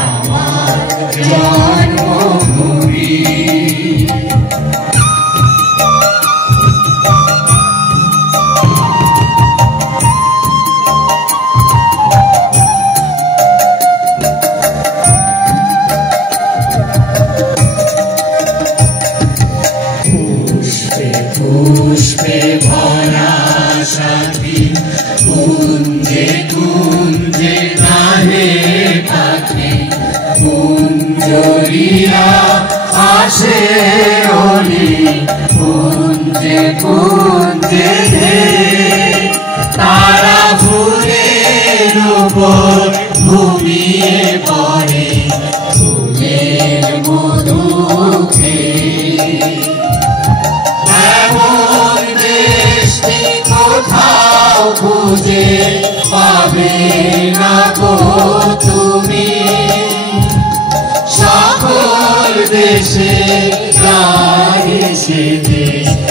আমার জন্মভূমি। পুষ্পে ভরা সাথী কুঞ্জে কুঞ্জে গানে পাখি কুঞ্জরিয়া আসে অলি কুঞ্জে কুঞ্জে তারা ফুলের উপর ঘুমিয়ে পড়ে ফুলের মধু খুঁজে পাবে না গো তুমি সকল দেশে গায়ে সে দেশ